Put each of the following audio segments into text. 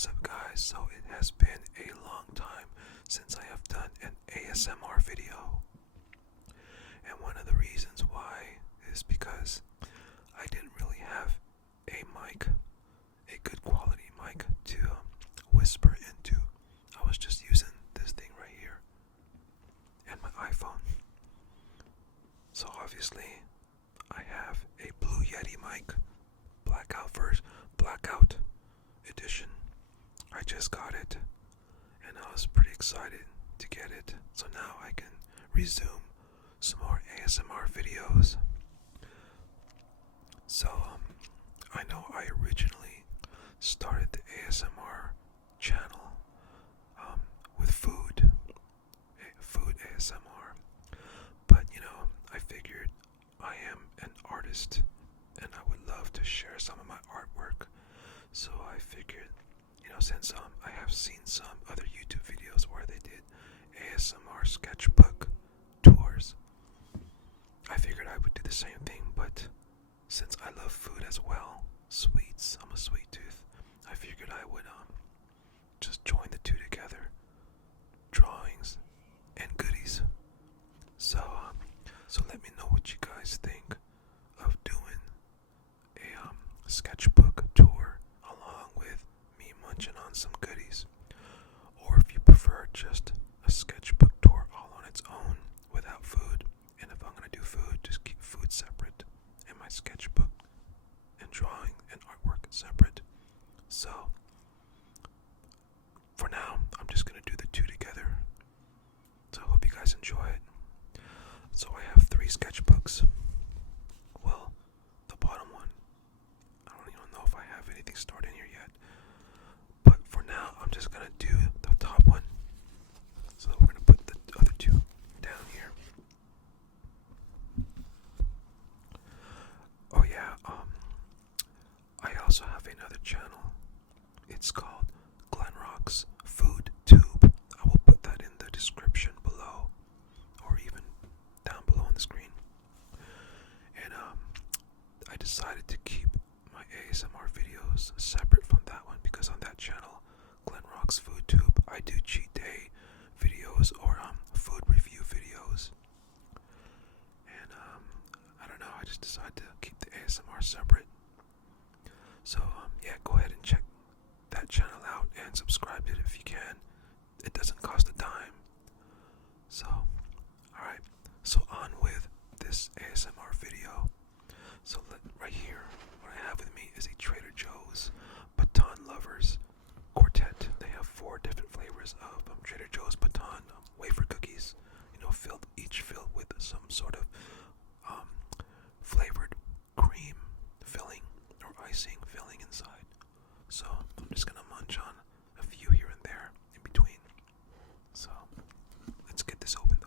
What's up, guys? So it has been a long time since I have done an ASMR video, and one of the reasons why is because I didn't really have a mic, a good quality mic to whisper into. I was just using this thing right here and my iPhone. So obviously I have a Blue Yeti mic, blackout edition. I just got it and I was pretty excited to get it, so now I can resume some more ASMR videos. So I know I originally started the ASMR channel with food ASMR, but I figured I am an artist and I would love to share some of my artwork. So I figured, since I have seen some other YouTube videos where they did ASMR sketchbook tours, I figured I would do the same thing, but since I love food as well, sweets, I'm a sweet tooth, I figured I would just join the two together, drawings and goodies. So let me know what you guys think of doing a sketchbook tour along with me munching on some goodies, or if you prefer just a sketchbook tour all on its own without food. And if I'm gonna do food, just keep food separate and my sketchbook and drawing and artwork separate. So for now, I'm just gonna do the two together. So I hope you guys enjoy it. So I have 3 sketchbooks. Well, the bottom one, I don't even know if I have anything stored in here yet. But for now, I'm just gonna do the top one. So we're gonna put the other 2 down here. Oh yeah, I also have another channel. It's called Glenrock's Food Tube. I will put that in the description below, or even down below on the screen. And I decided to keep my ASMR videos separate from that one because on that channel, Glenrock's Food Tube, I do cheat day videos or food review videos. And I don't know, I just decided to keep the ASMR separate. So yeah, go ahead and check that channel out and subscribe to it if you can. It doesn't cost a dime. So alright, so on with this ASMR video. So right here, what I have with me is a Trader Joe's Baton Lovers Quartet. They have 4 different flavors of Trader Joe's Baton wafer cookies, each filled with some sort of flavored cream filling or icing filling inside. So I'm just gonna munch on a few here and there in between. So let's get this open though.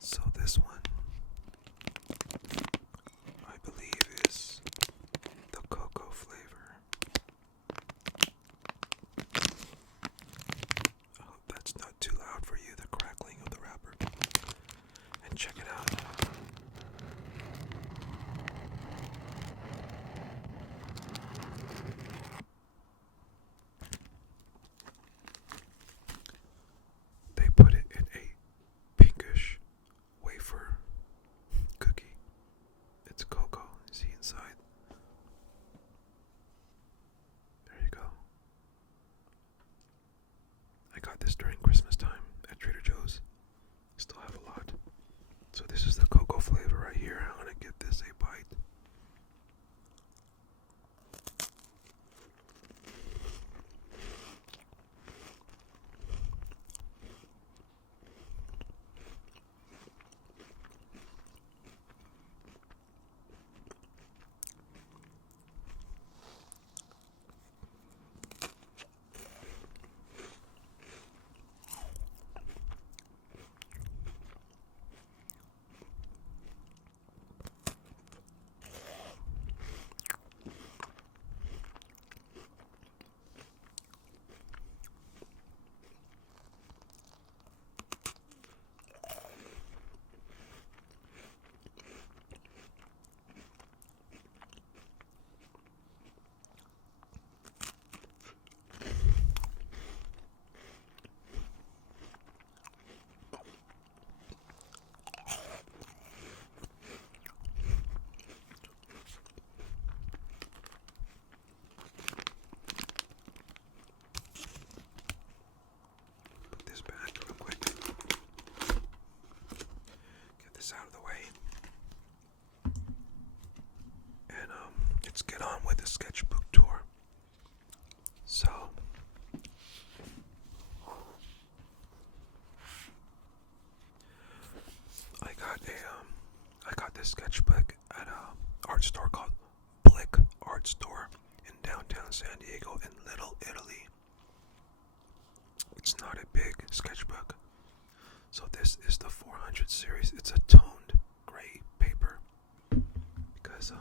So this one, I believe, is the cocoa flavor. I hope that's not too loud for you, the crackling of the wrapper. And check it out. They put it in a pinkish wafer cookie. It's cocoa. See inside? There you go. I got this during Christmas time at Trader Joe's. Still have a lot. So this is the cocoa flavor right here. I'm gonna give this a bite. let's get on with the sketchbook tour. So, I got this sketchbook at a art store called Blick Art Store in downtown San Diego in Little Italy. It's not a big sketchbook. So this is the 400 series. It's a toned gray paper because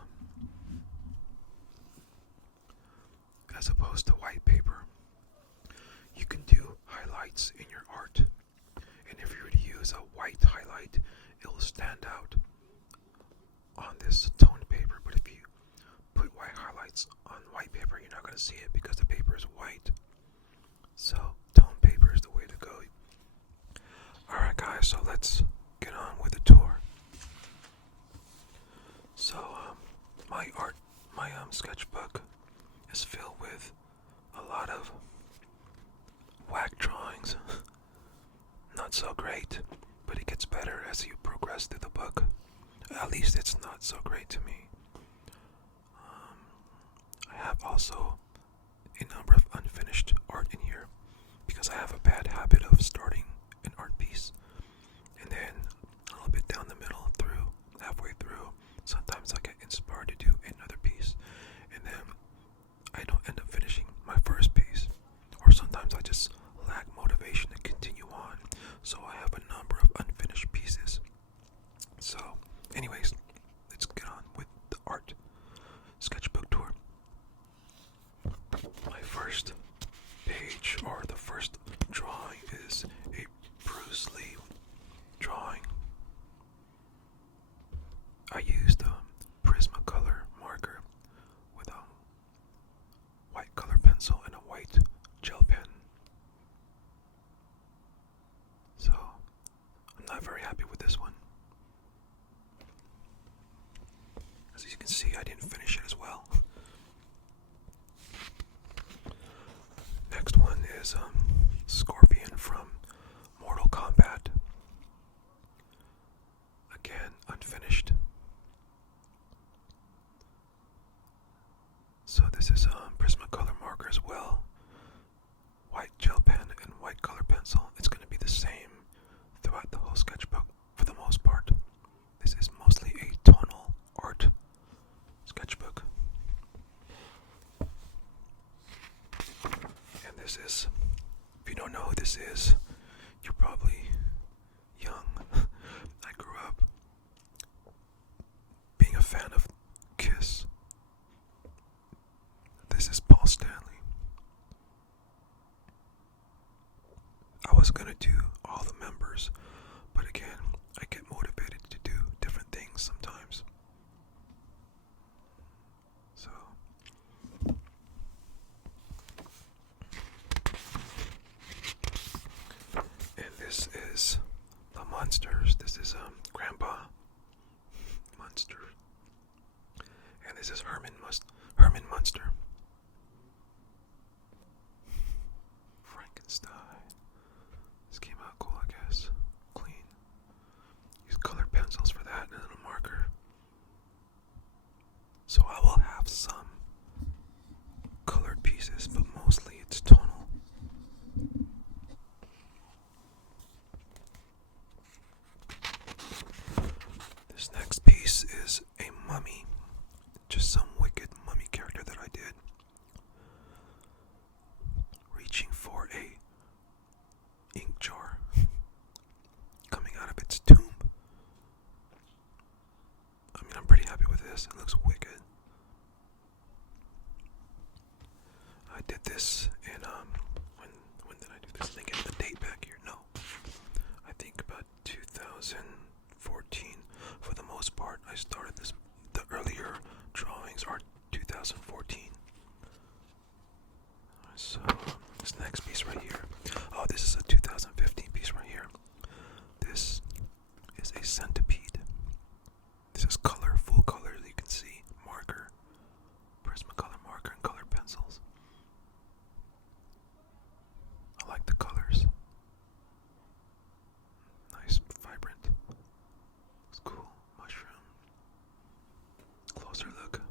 as opposed to white paper, you can do highlights in your art. And if you were to use a white highlight, it will stand out on this toned paper. But if you put white highlights on white paper, you're not going to see it because the paper is white. So toned paper is the way to go. Alright guys, so let's get on with the tour. So my sketchbook is filled with a lot of whack drawings. Not so great, but it gets better as you progress through the book. At least it's not so great to me. I have also a number of unfinished art in here because I have a bad habit of starting an art piece and then a little bit down the middle through, halfway through, sometimes I get inspired to do another piece and then I don't end up finishing my first piece, or sometimes I just lack motivation to continue on, so I have a number of unfinished pieces. So anyways, let's get on with the art sketchbook tour. My first page, or the first drawing, is a Bruce Lee drawing. I used a Prismacolor marker with a white color pencil and a white gel pen. So I'm not very happy with this one. As you can see, I didn't finish it as well. Next one is Scorpion from Mortal Kombat. Again, unfinished. So this is Prismacolor marker as well. White gel pen and white color pencil. It's going to be the same throughout the whole sketchbook for the most part. This is mostly a tonal art sketchbook. And this is, if you don't know who this is, you're probably young. I grew up being a fan of Kiss. This is Paul Stanley. I was gonna do all the members, but again, I get motivated to do different things sometimes. So and this is the monsters. This is Grandpa Munster. And this is Herman Munster. Frankenstein. This came out cool, I guess. Clean. Use colored pencils for that and a little marker. So I will have some colored pieces, but mostly it's tonal. This next piece is a mummy. Just some wicked mummy character that I did. Reaching for a ink jar coming out of its tomb. I mean, I'm pretty happy with this. It looks wicked. I did this in when did I do this? Let me get the date back here. No, I think about 2014 for the most part. I started this. The earlier drawings are 2014. So this next piece right here. Oh, this is a 2015 piece right here. This is a centipede. This is color, full color, as you can see. Marker, Prismacolor marker, and colored pencils. I like the colors. Nice, vibrant. It's cool. Mushroom. A closer look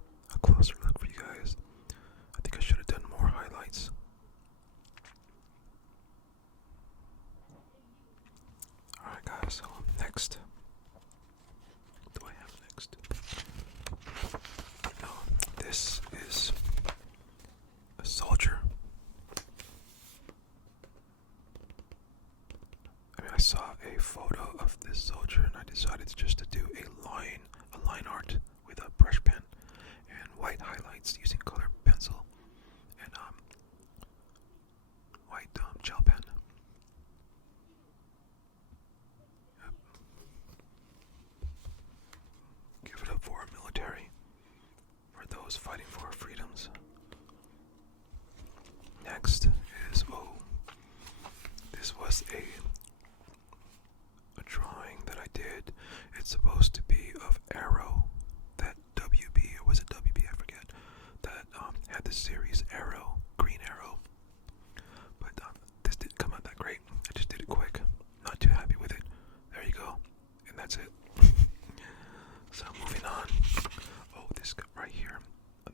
fighting for our freedoms. Next is, this was a drawing that I did. It's supposed to be of Arrow, that WB, or was it WB? I forget. That had the series Arrow, Green Arrow. But this didn't come out that great. I just did it quick. Not too happy with it. There you go. And that's it. So moving on. Oh, this guy right here.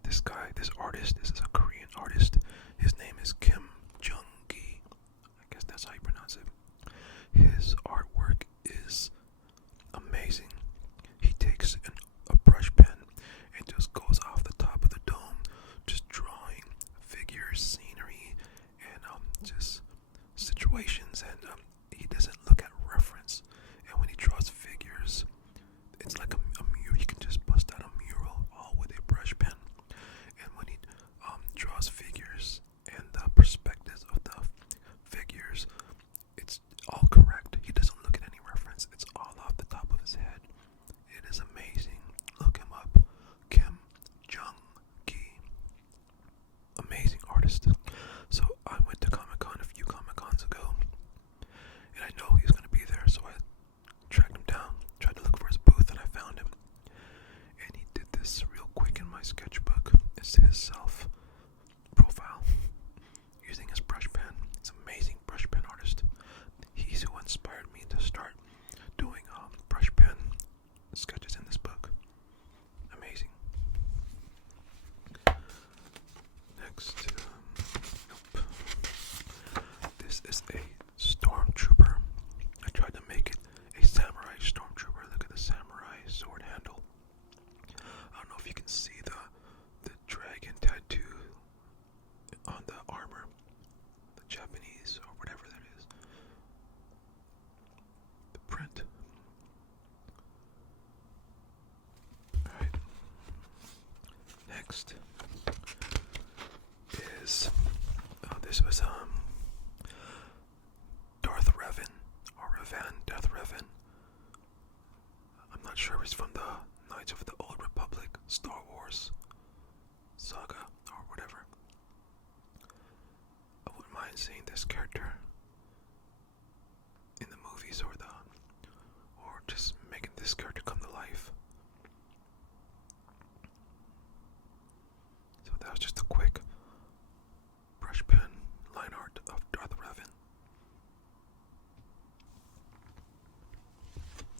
This guy, this artist, this is a Korean artist. His name is Kim Jung-gi. I guess that's how you pronounce it. His artwork is amazing. He takes a brush pen and just goes off the top of the dome, just drawing figures, scenery, and just situations. And he doesn't look at reference. And when he draws figures, it's like a mural. He can just bust out a mural all with a brush pen. And when he draws figures and the perspectives of the figures, it's all correct. He doesn't look at any reference. It's all off the top of his head. It is amazing. Look him up. Kim Jung-gi. Amazing artist. So I went to Comic-Con a few Comic-Cons ago, and I know he's going to be there, so I tracked him down, tried to look for his booth, and I found him. And he did this real quick in my sketchbook. It's his self profile using his brush pen. He's an amazing brush pen artist. He's who inspired me to start doing brush pen sketches in this book. Amazing. Next, nope. This is a stormtrooper. I tried to make it a samurai stormtrooper. Look at the samurai sword handle. I don't know if you can see the dragon tattoo on the armor, the Japanese or whatever that is. The print. Alright. Next is this was Darth Revan, or Revan, Darth Revan. I'm not sure if it's from the Knights of the Old Republic, Star Wars saga, or whatever. I wouldn't mind seeing this character in the movies, or just making this character come to life. So that was just a quick brush pen line art of Darth Revan.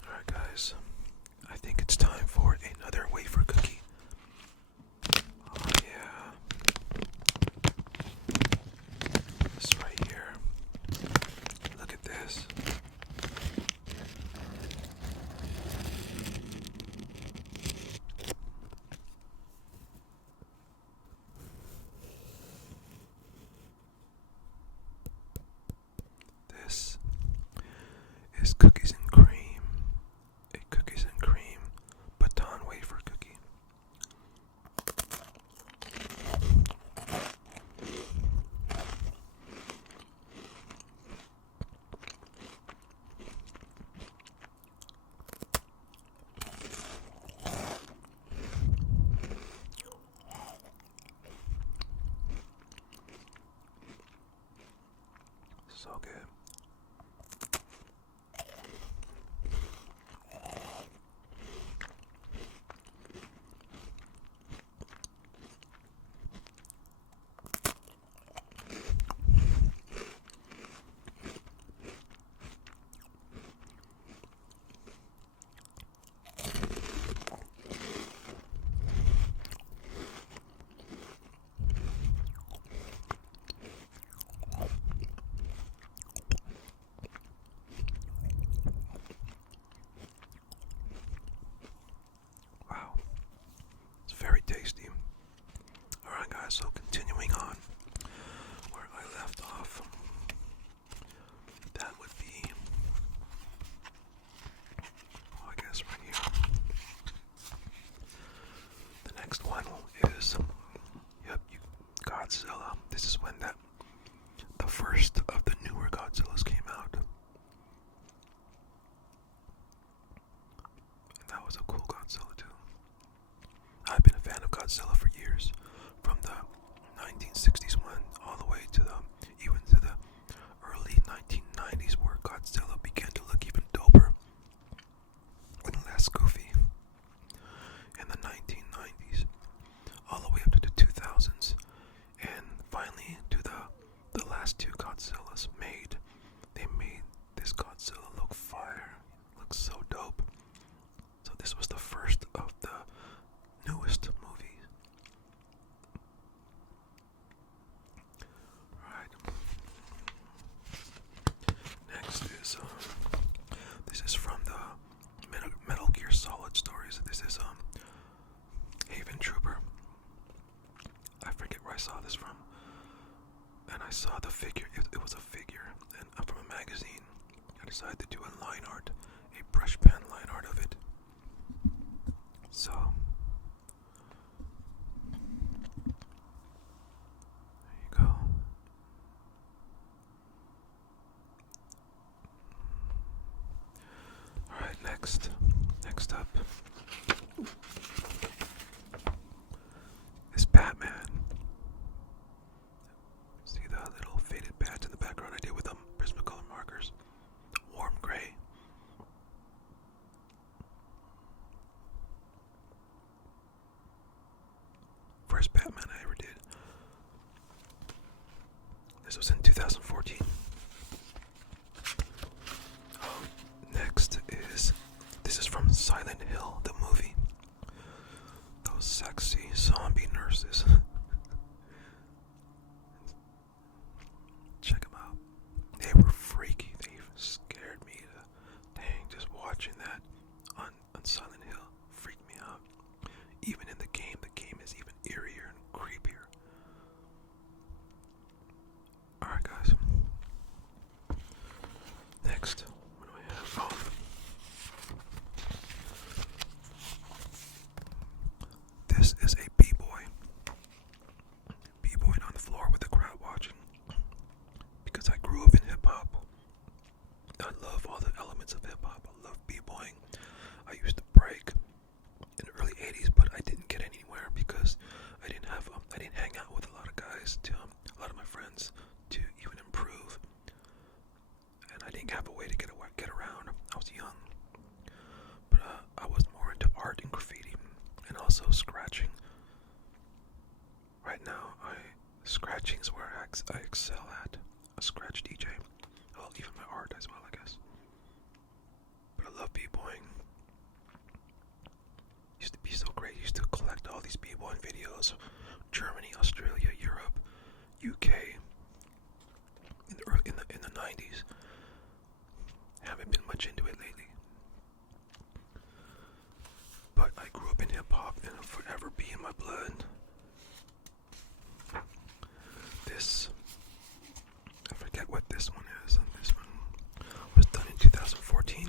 Alright guys, I think it's time for another wafer cookie. Oh yeah. This right here. Look at this. This is cookies and cream. A cookies and cream baton wafer cookie. So good. Very tasty. Alright guys, so continuing on where I left off, that would be, I guess right here. The next one is, Godzilla. This is when the first of the newer Godzillas came out. And that was a cool Godzilla too. I've been a fan of Godzilla for years. saw this from, and I saw the figure. It was a figure, and from a magazine. I decided to do a line art, a brush pen line art of it. So there you go. All right, next up is Batman. See the little faded bats in the background I did with Prismacolor markers. Warm gray. First Batman I ever did. This was in 2014. Next this is from Silent Hill, the movie. Those sexy zombie nurses. Check them out. They were freaky. They scared me to dang. Just watching that on Silent Hill freaked me out. Even in the game is even eerier and creepier. Alright, guys. Next, what do I have? Oh. This is a b-boy. B-boying on the floor with the crowd watching. Because I grew up in hip-hop. I love all the elements of hip-hop. I love b-boying. I used to break in the early 80s, but I didn't get anywhere because I didn't hang out with a lot of guys, a lot of my friends, to even improve. And I didn't have a way to get around. I was young. But I was more into art and graffiti and also scratching. Right now, scratching is where I excel at. A scratch DJ. Well, even my art as well, I guess. But I love b-boying. Used to be so great. Used to collect all these b-boying videos. Germany, Australia, Europe, UK. In the 90s. Haven't been much into it lately. But I grew up in hip hop and it'll forever be in my blood. I forget what this one is. This one was done in 2014.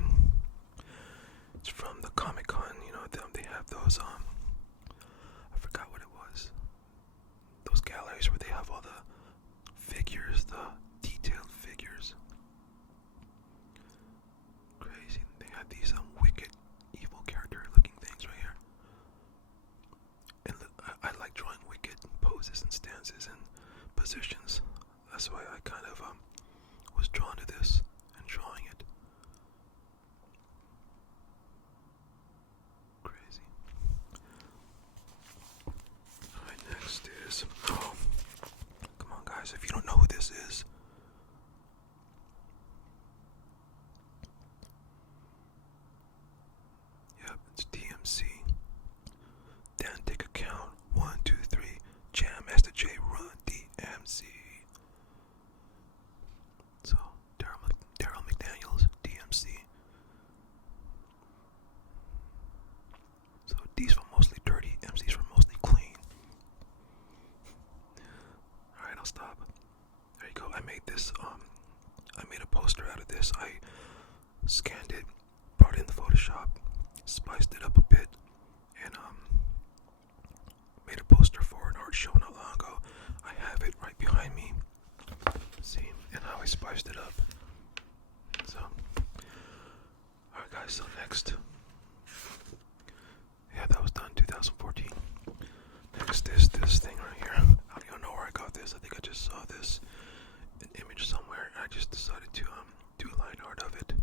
It's from the Comic Con. They have those, I forgot what it was. Those galleries where they have all the figures, the detailed figures. Crazy. They had these wicked, evil character looking things right here. And I like drawing wicked poses and stances and positions. That's why I kind of was drawn to this and drawing it. Crazy. Alright, next is come on guys, if you don't know who this is. Yep, it's DMC. Dan, take a count. 1, 2, 3. Jam, Master J, run, DMC. So, Daryl McDaniels, DMC. So, D's were mostly dirty, MC's were mostly clean. Alright, I'll stop. There you go. I made this, I made a poster out of this. I scanned it, brought it in the Photoshop, spiced it up a bit, and, made a poster for an art show not long ago. I have it right behind me. See, and how I spiced it up. So, alright guys, so next. Yeah, that was done 2014. Next is this thing right here. I don't even know where I got this. I think I just saw this, an image somewhere, and I just decided to do line art of it.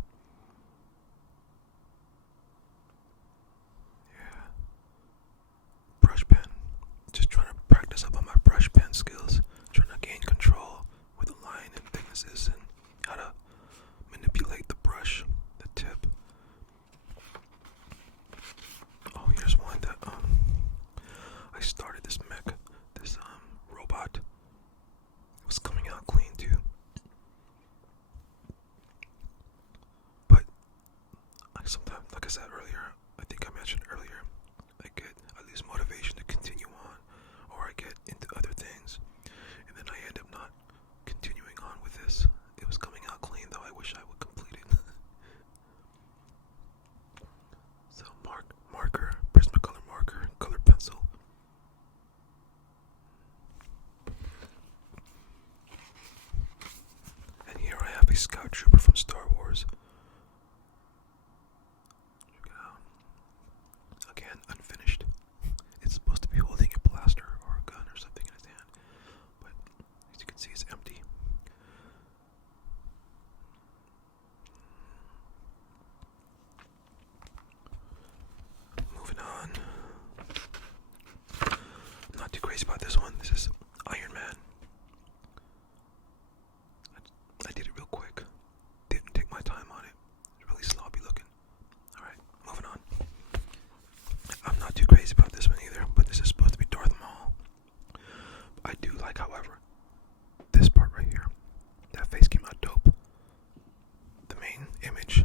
Yeah. Brush pen. Just trying to practice up on my brush pen skills. Trying to gain control with the line and thicknesses and how to manipulate the brush, the tip. Oh, here's one that I started this mech, this robot. It was coming out clean too. But sometimes, like I said earlier, I think I mentioned earlier, I get at least motivation to continue on, or I get into other things. Scout Trooper from Star Wars. Check it out. Again, unfinished. It's supposed to be holding a blaster or a gun or something in his hand, but as you can see, it's empty. Moving on. I'm not too crazy about this one. This is Iron Man. I did it real quick. Didn't take my time on it. It's really sloppy looking. Alright, moving on. I'm not too crazy about this one either, but this is supposed to be Darth Maul. I do like, however, this part right here. That face came out dope. The main image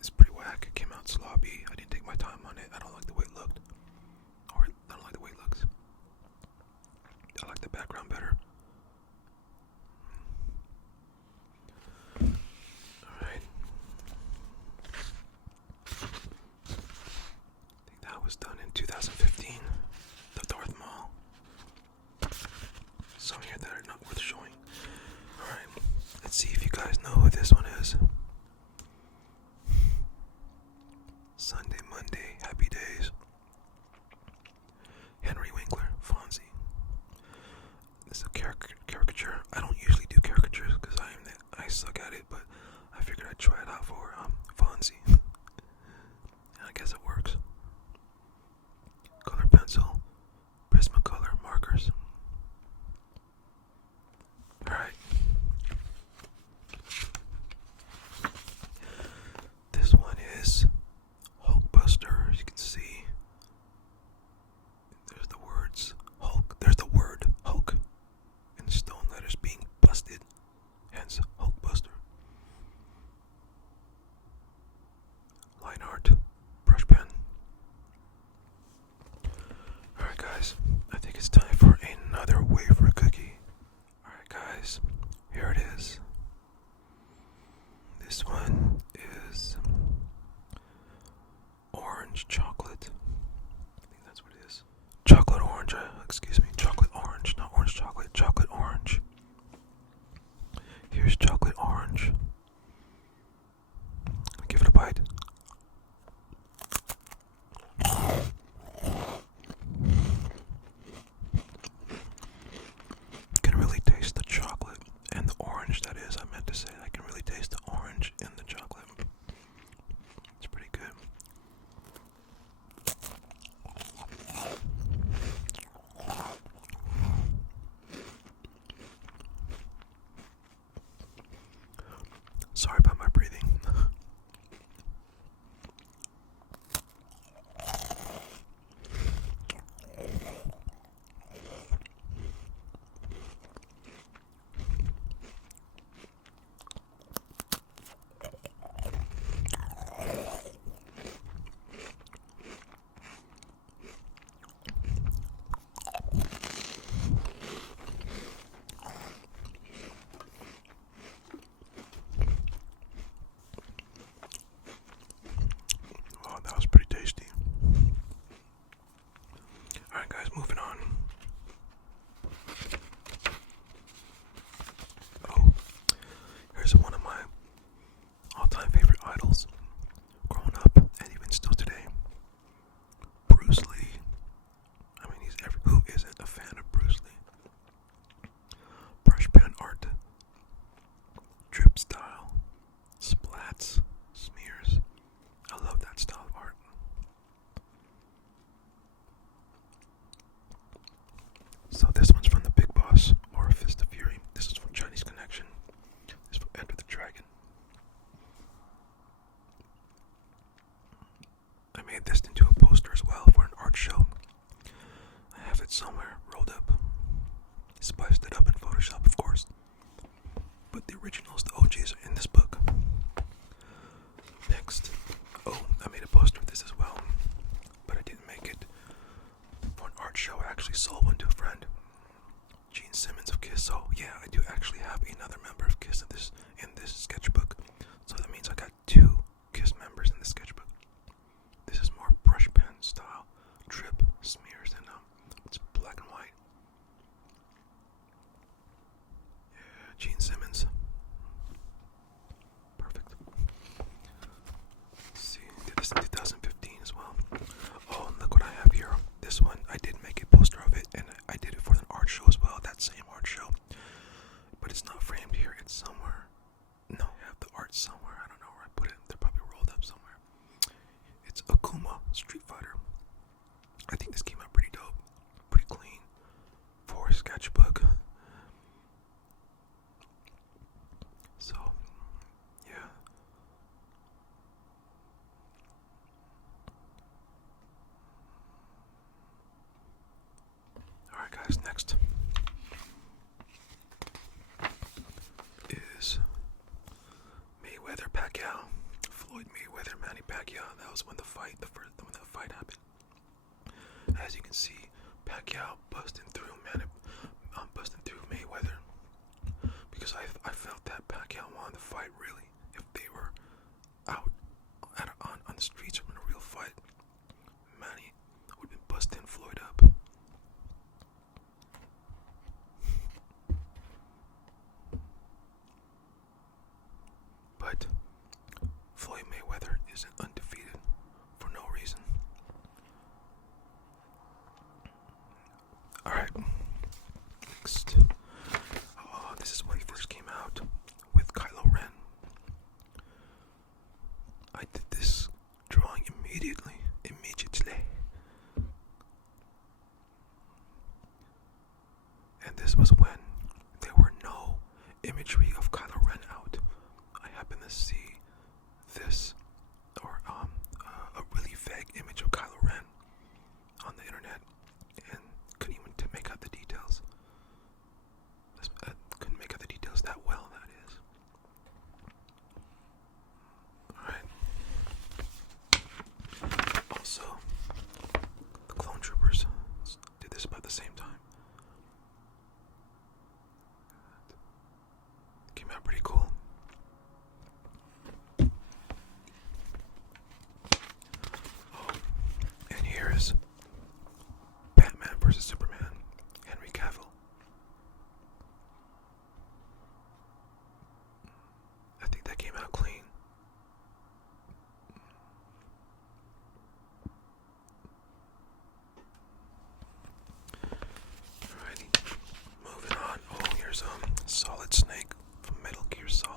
is pretty whack. It came out sloppy. I didn't take my time on it. I don't like the way it looked. Or I don't like the way it looks. I like the background better. Alright. I think that was done in 2015. The Darth Maul. Some here that are not worth showing. Alright. Let's see if you guys know who this one is. Sunday, Monday, Happy Days. Henry Winkler, Fonzie. This is a caricature. I don't usually do caricatures because I suck at it, but I figured I'd try it out for Fonzie. And I guess it works. Color pencil, Prismacolor markers. Alright. This one is Hulkbuster, as you can see. There's the words Hulk. There's the word Hulk in stone letters being busted. Hence Hulkbuster. Line art, brush pen. Alright guys, I think it's time for another wafer cookie. Alright guys, here it is. This one is orange chocolate. I think that's what it is. Chocolate orange, excuse me, chocolate orange, not orange chocolate, chocolate orange. Here's chocolate orange. Give it a bite. You can really taste the chocolate and the orange, that is, I meant to say. I can really taste the orange in the chocolate. It's pretty good. Sorry about my breathing. Wow, that was pretty tasty. Alright guys, moving on. Oh, here's one of my all-time favorite idols. Growing up, and even still today. Bruce Lee. I mean, who isn't a fan of Bruce Lee? Brush pen art. Drip style. Splats. Smears. I love that style of art. So this one's from the Big Boss, or Fist of Fury. This is from Chinese Connection. This is from Enter the Dragon. I made this into a poster as well for an art show. I have it somewhere rolled up. Spiced it up in Photoshop, of course. But the originals, the OGs, are in this book. Next. Oh, I made a poster of this as well. But I didn't make it for an art show. I actually sold one to a friend. Gene Simmons of Kiss. So yeah, I do actually have another member of Kiss in this sketchbook. So that means I got 2 Kiss members in this sketchbook. This is more brush pen style, drip, smears, and it's black and white. was when when that fight happened. As you can see, Pacquiao busting through busting through Mayweather, because I felt that Pacquiao won the fight. Really, if they were out on the streets or in a real fight, Manny would have been busting Floyd up. But Floyd Mayweather isn't undefeated for no reason. Alright, next. This is when he first came out with Kylo Ren. I did this drawing immediately. And this was when there were no imagery of Kylo Ren out. I happened to see this, or a really vague image of Kylo Ren on the internet, and couldn't even make out the details. I couldn't make out the details that well, that is. Alright. Also, the Clone Troopers did this about the same time. Came out pretty cool. And here's Batman vs. Superman, Henry Cavill. I think that came out clean. Alrighty, moving on. Oh, here's Solid Snake from Metal Gear Solid.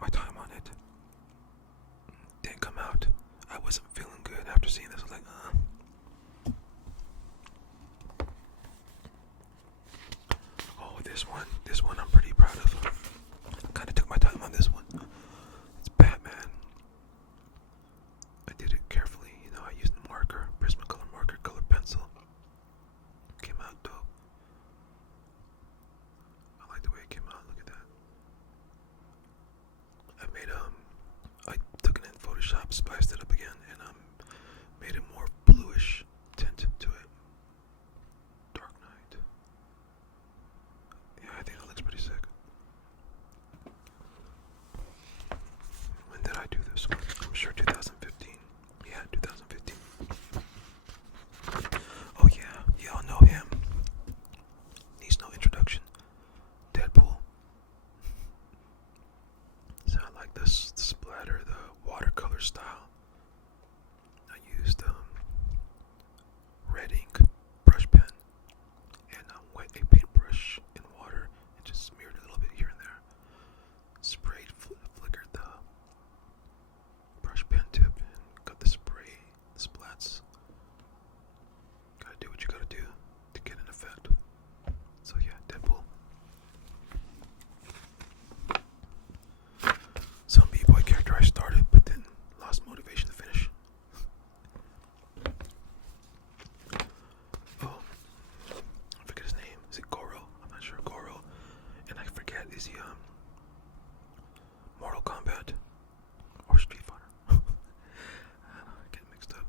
my time on it. Didn't come out. I wasn't feeling good after seeing this. I was like, Oh, this one I'm pretty proud of. I kind of took my time on this one. It's Batman. I did it carefully, you know. I used marker, Prismacolor marker, color pencil. Came out dope. I like the way it came out. Look at that. I took it in Photoshop, spiced it up again, and made a more bluish tint to it. Dark Knight. Yeah, I think that looks pretty sick. When did I do this one? I'm sure 2015. Yeah, 2015. Oh yeah, y'all know him. Needs no introduction. Deadpool. So I like this splatter, the watercolor style. I used red ink brush pen and wet a paintbrush in water and just smeared a little bit here and there. Sprayed, flickered the brush pen tip and got the spray, the splats. Gotta do what you gotta do to get an effect. So yeah, Deadpool. Some b-boy character I started but then lost motivation to finish. Oh, I forget his name. Is it Goro? I'm not sure. Goro. And I forget, is he Mortal Kombat or Street Fighter? I don't know, I get mixed up.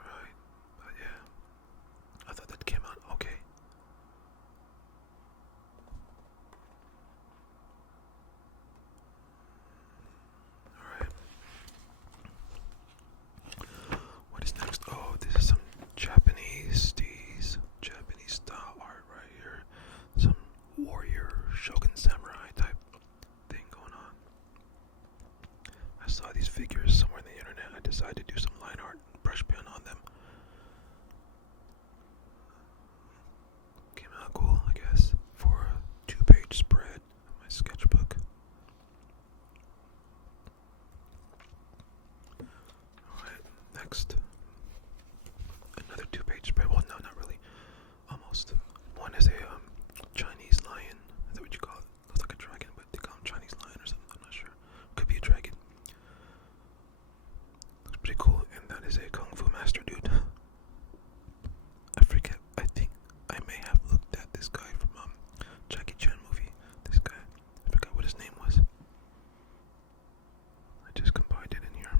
Alright, but yeah. I thought that came out okay. Alright. What is next? Oh, this is some Japanese style art right here. Some warrior shogun samurai type thing going on. I saw these figures somewhere on the internet. I decided to do some line art, brush pen on them. Came out cool, I guess, for a 2-page spread of my sketchbook. Alright, next. Another 2-page spread. Well, no, not really. Almost. One is a Chinese lion. Is that what you call it? Looks like a dragon, but they call him Chinese lion or something. I'm not sure. Could be a dragon. Looks pretty cool. And that is a Kung Fu Master dude. I forget. I think I may have looked at this guy from Jackie Chan movie. This guy. I forgot what his name was. I just combined it in here.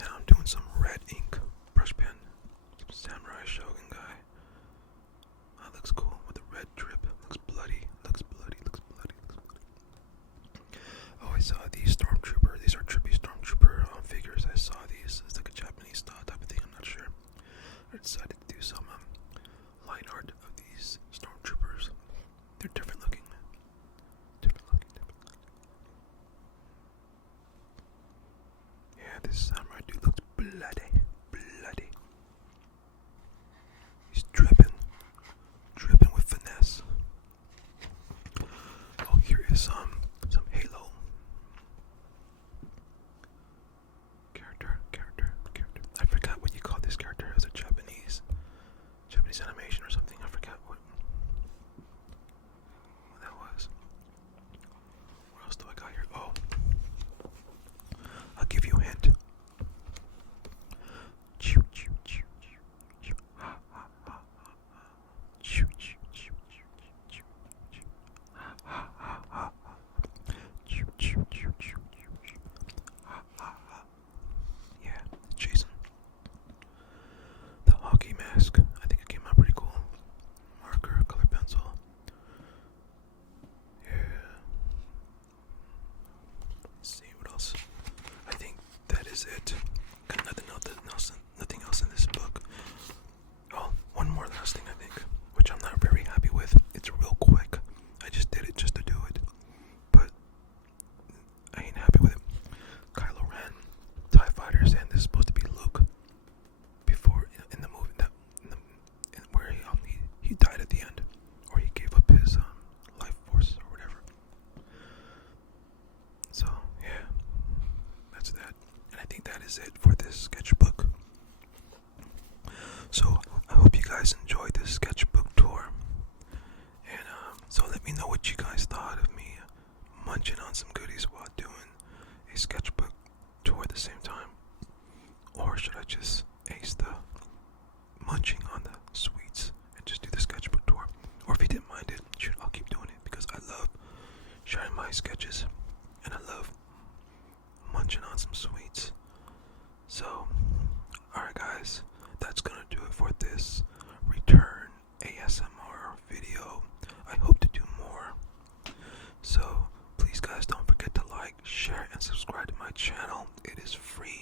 Now I'm doing some red ink brush pen. Samurai Shogun guy. That looks cool with the red drip. Looks bloody. Looks bloody. Looks bloody. Looks bloody. Oh, I saw these Stormtrooper. These are trippy Stormtrooper figures. I saw these. It's like a Japanese style type of thing. I'm not sure. I decided to do some line art of these Stormtroopers. They're different looking. Different looking. Yeah, this samurai dude looks bloody. Bloody. He's dripping with finesse. Oh, here is some Halo character. I forgot what you call this character. It was a Japanese animation or something. I forgot what that was. What else do I got here? Oh, I'll give you a hint. I think that is it for this sketchbook. So I hope you guys enjoyed this sketchbook tour. And so let me know what you guys thought of me munching on some goodies while doing a sketchbook tour at the same time. Or should I just ace the munching on the sweets and just do the sketchbook tour? Or if you didn't mind it, shoot, I'll keep doing it because I love sharing my sketches and I love munching on some sweets. So, alright guys, that's gonna do it for this return ASMR video. I hope to do more. So, please guys don't forget to like, share, and subscribe to my channel. It is free.